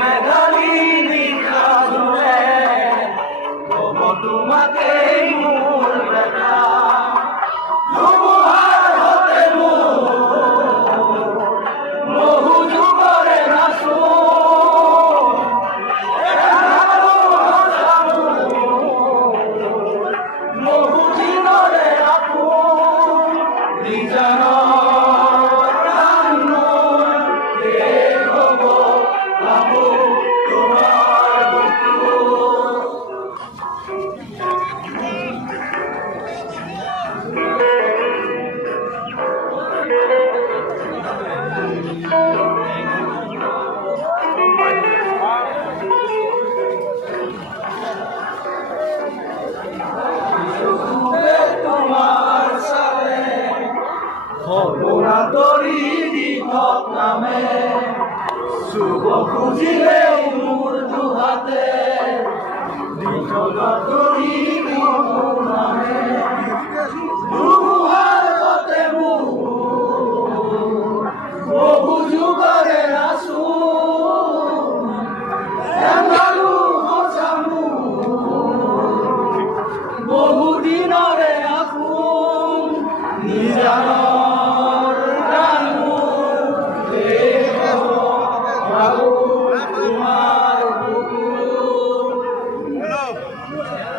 মেঘালী নিশা জুড়ে তবু তোমাকে মূল ব্যথা ধুমুহার হতে বহু যুগরে নাচো বহু দিনরে আপন নিজান তরি দীপক নামে শুভ খুঁজিলে মোৰ দুহাতে তৰি দীপক নামে ধুমুহাৰ হতে বহু যুগৰে নাচো এমালো সঁচামো বহু দিনৰে আপোন নিজান Hello.